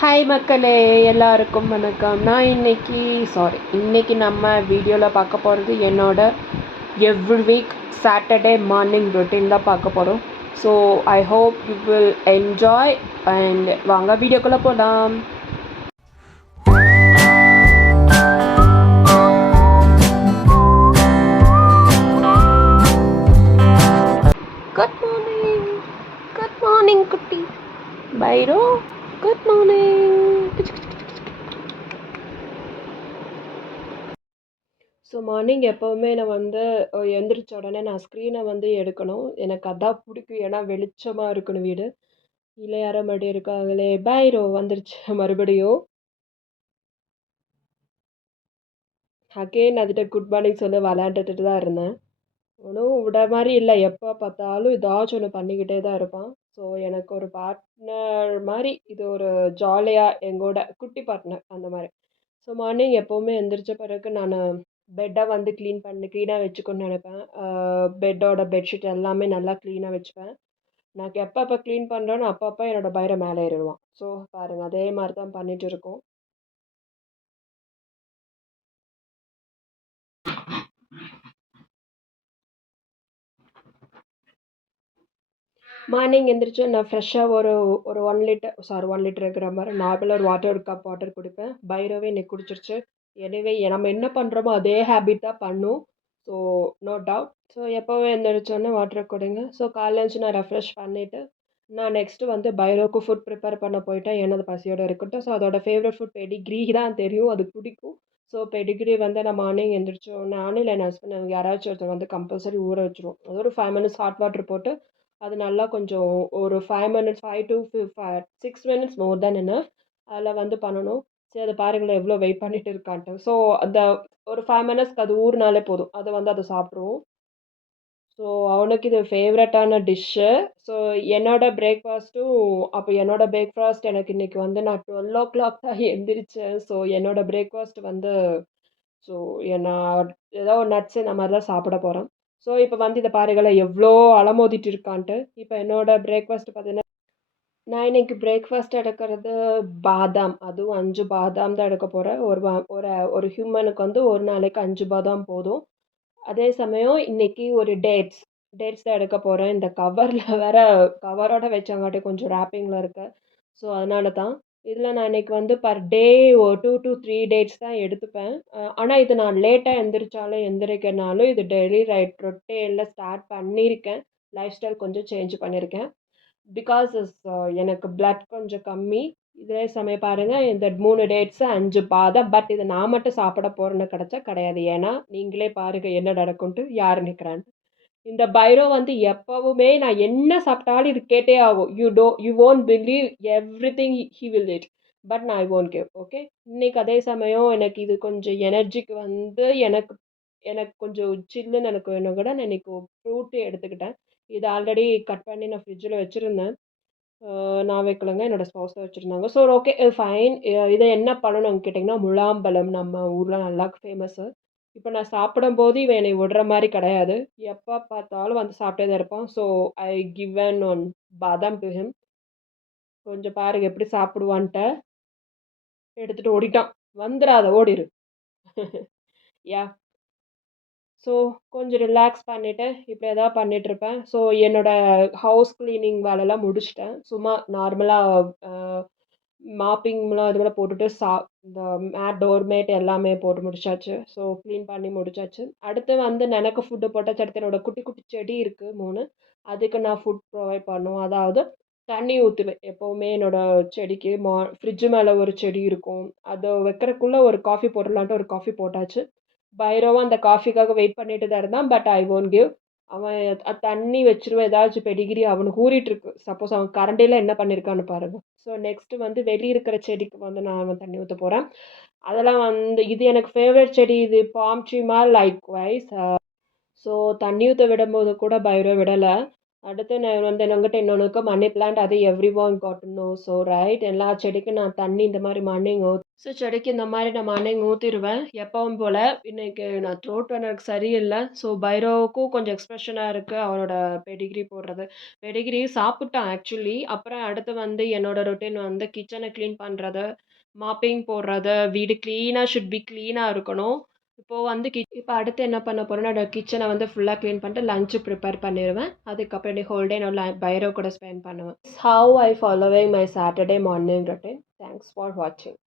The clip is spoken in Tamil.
ஹாய் மக்களே, எல்லாருக்கும் வணக்கம். நான் இன்னைக்கு நம்ம வீடியோவில் பார்க்க போகிறது என்னோட every week Saturday morning routine தான் பார்க்க போகிறோம். So I hope you will enjoy and வாங்க வீடியோக்குள்ளே போகலாம். குட் மார்னிங் குட்டி பைரோ. Good morning. ஸோ மார்னிங் எப்போவுமே நான் எழுந்திரிச்ச உடனே நான் ஸ்க்ரீனை எடுக்கணும். எனக்கு அதான் பிடிக்கும். ஏன்னா வெளிச்சமாக இருக்கணும் வீடு. இல்லை யாரோ மறுபடியும் இருக்காங்களே. பைரோ வந்துருச்சு மறுபடியும். அகெயின் அதுகிட்ட குட் மார்னிங் சொல்லி விளையாண்டுட்டு தான் இருந்தேன். ஒன்றும் விட மாதிரி இல்லை. எப்போ பார்த்தாலும் ஏதாச்சும் ஒன்று பண்ணிக்கிட்டே தான் இருப்பான். ஸோ எனக்கு ஒரு பார்ட்னர் மாதிரி இது ஒரு ஜாலியாக எங்கூட குட்டி பார்ட்னர் அந்த மாதிரி. ஸோ மார்னிங் எப்போவுமே எந்திரிச்ச பிறகு நான் பெட்டை க்ளீனாக வச்சுக்கணும்னு நினைப்பேன். பெட்டோட பெட்ஷீட் எல்லாமே நல்லா க்ளீனாக வச்சுப்பேன். நான் எப்போ க்ளீன் பண்ணுறேனோ அப்பப்போ என்னோடய பைரை மேலே ஏறிடுவான். ஸோ பாருங்கள், அதே மாதிரி தான் பண்ணிகிட்டு இருக்கோம். மார்னிங் எந்திரிச்சு நான் ஃப்ரெஷ்ஷாக ஒரு 1 லிட்டர் இருக்கிற மாதிரி நார்மலாக ஒரு வாட்டர் குடிப்பேன். பைரவே இன்னைக்கு குடிச்சிருச்சு. எனவே நம்ம என்ன பண்ணுறோமோ அதே ஹேபிட் தான் பண்ணும். So no doubt. ஸோ எப்போவே எந்திரிச்சோன்னே வாட்டர் குடிங்க. ஸோ காலைல எழுந்துச்சு நான் ரெஃப்ரெஷ் பண்ணிவிட்டு நான் நெக்ஸ்ட்டு பைரோக்கு ஃபுட் ப்ரிப்பேர் பண்ண போயிட்டேன். எனது பசியோடு இருக்கட்டும். ஸோ அதோட ஃபேவரட் ஃபுட் பெடிகிரி தான் தெரியும், அது பிடிக்கும். ஸோ பெடிகிரி நான் மார்னிங் எந்திரிச்சோம் நானும் இல்லை என் ஹஸ்பண்ட் யாராச்சும் ஒருத்தர் கம்பல்சரி ஊற வச்சுருவோம். அது ஒரு 5 மினிட்ஸ் ஹாட் வாட்டர் போட்டு அது நல்லா கொஞ்சம் ஒரு 5 மினிட்ஸ் 6 மினிட்ஸ் மோர் தேன் எனஃப் அதில் பண்ணணும். சரி அதை பாருங்களேன் எவ்வளோ வெயிட் பண்ணிட்டு இருக்கான்ட்டு. ஸோ அந்த ஒரு 5 மினிட்ஸ்க்கு அது ஊறினாலே போதும். அதை சாப்பிட்ருவோம். ஸோ அவனுக்கு இது ஃபேவரட்டான டிஷ்ஷு. ஸோ என்னோடய பிரேக்ஃபாஸ்ட் எனக்கு இன்றைக்கி நான் 12 தான் எழுந்திரிச்சேன். ஸோ என்னோடய பிரேக்ஃபாஸ்ட் ஸோ நான் ஏதோ ஒரு நட்ஸ் இந்த மாதிரி தான் சாப்பிட போகிறேன். ஸோ இப்போ இதை பாருங்களேன் எவ்வளோ அலமோதிட்டு இருக்கான்ட்டு. இப்போ என்னோடய பிரேக்ஃபாஸ்ட் பார்த்தீங்கன்னா நான் இன்றைக்கி பிரேக்ஃபாஸ்ட் எடுக்கிறது பாதாம். அதுவும் 5 பாதாம் தான் எடுக்க போகிறேன். ஒரு ஹியூமனுக்கு ஒரு நாளைக்கு 5 பாதாம் போதும். அதே சமயம் இன்றைக்கி ஒரு டேட்ஸ் தான் எடுக்க போகிறேன். இந்த கவரில் வேறு கவரோட வச்சங்காட்டி கொஞ்சம் ரேப்பிங்கில் இருக்கு. ஸோ அதனால தான் இதில் நான் இன்றைக்கி பர் டே ஒரு 2 to 3 டேட்ஸ் தான் எடுத்துப்பேன். ஆனால் இது நான் லேட்டாக எந்திரிக்கனாலும் இது டெய்லி ரொட்டீனில் ஸ்டார்ட் பண்ணியிருக்கேன். லைஃப் ஸ்டைல் கொஞ்சம் சேஞ்ச் பண்ணியிருக்கேன். பிகாஸ் எனக்கு பிளட் கொஞ்சம் கம்மி. இதே சமயம் பாருங்கள், இந்த 3 டேட்ஸு 5 பாதாம். பட் இது நான் மட்டும் சாப்பிட போகிறேன்னு கிடையாது. ஏன்னா நீங்களே பாருங்கள் என்ன நடக்கும்ட்டு, யார் நிற்கிறான்ட்டு. இந்த பைரோ எப்பவுமே நான் என்ன சாப்பிட்டாலும் இது கேட்டே ஆகும். You won't believe everything he will it. But நான் ஐ ஓன்ட் கிவ். ஓகே, இன்னைக்கு அதே சமயம் எனக்கு இது கொஞ்சம் எனர்ஜிக்கு எனக்கு எனக்கு கொஞ்சம் சில்லுன்னு எனக்கு வேணும் கூட நான் இன்னைக்கு ஃப்ரூட்டு எடுத்துக்கிட்டேன். இது ஆல்ரெடி கட் பண்ணி நான் ஃப்ரிட்ஜில் வச்சுருந்தேன். நான் வைக்கலங்க, என்னோடய ஸ்பௌஸ் தான் வச்சுருந்தாங்க. So okay, fine. இதை என்ன பண்ணணும்னு கேட்டிங்கன்னா, முலாம்பழம் நம்ம ஊரில் நல்லா ஃபேமஸ்ஸு. இப்போ நான் சாப்பிடும்போது இவன் என்னை விடுற மாதிரி கிடையாது. எப்போ பார்த்தாலும் சாப்பிட்டே தான் இருப்பான். ஸோ ஐ கிவன் ஒன் பாதாம் டு ஹிம். கொஞ்சம் பாருங்கள் எப்படி சாப்பிடுவான்ட்ட. எடுத்துகிட்டு ஓடிட்டான். வந்துடாத, ஓடிரு. யா. ஸோ கொஞ்சம் ரிலாக்ஸ் பண்ணிவிட்டு இப்படி எதாவது பண்ணிகிட்ருப்பேன். ஸோ என்னோடய ஹவுஸ் க்ளீனிங் வேலைலாம் முடிச்சிட்டேன். சும்மா நார்மலாக மாப்பிங்லாம் இது கூட போட்டுட்டு இந்த டோர் மேட் எல்லாமே போட்டு முடிச்சாச்சு. ஸோ க்ளீன் பண்ணி முடிச்சாச்சு. அடுத்து எனக்கு ஃபுட்டு போட்டாச்சு. அடுத்து என்னோடய குட்டி குட்டி செடி இருக்குது 3. அதுக்கு நான் ஃபுட் ப்ரொவைட் பண்ணும். அதாவது தண்ணி ஊற்றுவேன் எப்போவுமே என்னோடய செடிக்கு. ஃப்ரிட்ஜு மேலே ஒரு செடி இருக்கும். அதை வைக்கிறக்குள்ளே ஒரு காஃபி போட்டுடலான்ட்டு ஒரு காஃபி போட்டாச்சு. பைரவும் அந்த காஃபிக்காக வெயிட் பண்ணிட்டு தான் இருந்தான். But I won't give. அவன் தண்ணி வச்சுருவேன். ஏதாச்சும் பெடிகிரி அவனுக்கு ஊறிட்டுருக்கு. சப்போஸ் அவன் கரண்டியில் என்ன பண்ணியிருக்கான்னு பாருங்கள். ஸோ நெக்ஸ்ட்டு வெளியே இருக்கிற செடிக்கு நான் தண்ணி ஊற்ற போகிறேன். அதெல்லாம் இது எனக்கு ஃபேவரட் செடி. இது பாம் ட்ரீ மாதிரி லைக் வைஸ். ஸோ தண்ணி ஊற்ற விடும்போது கூட பைரோ விடலை. அடுத்து நான் வந்து என்கிட்ட இன்னொன்னு இருக்கு. மணி பிளான்ட் அது everyone got to know. So right எல்லா செடிக்கும் நான் தண்ணி இந்த மாரி மார்னிங் ஸோ செடிக்கு இந்த மாரி நான் மார்னிங் ஊத்திருவேன். எப்பவும் போல. இன்னைக்கு நான் த்ரோட் எனக்கு சரியில்ல. ஸோ பைரோவுக்கும் கொஞ்சம் எக்ஸ்பிரஷனா இருக்கு. அவனோட பெடிகிரி போடுறது. பெடிகிரி சாப்பிட்டான் ஆக்சுவலி. அப்புறம் அடுத்து வந்து என்னோட ரொட்டீன் வந்து கிச்சன கிளீன் பண்றது, மாப்பிங் போடுறது, வீடு கிளீனா ஷுட் பி கிளீனா இருக்கணும். இப்போ வந்து இப்போ அடுத்து என்ன பண்ண போறேன்னா, என்னோட கிச்சன வந்து ஃபுல்லா கிளீன் பண்ணிட்டு லஞ்ச் ப்ரிப்பேர் பண்ணிருவேன். அதுக்கப்புறம் ஹோல் டே என்னோட பைரோ கூட ஸ்பெண்ட் பண்ணுவேன். How I following my Saturday morning routine. Thanks for வாட்சிங்.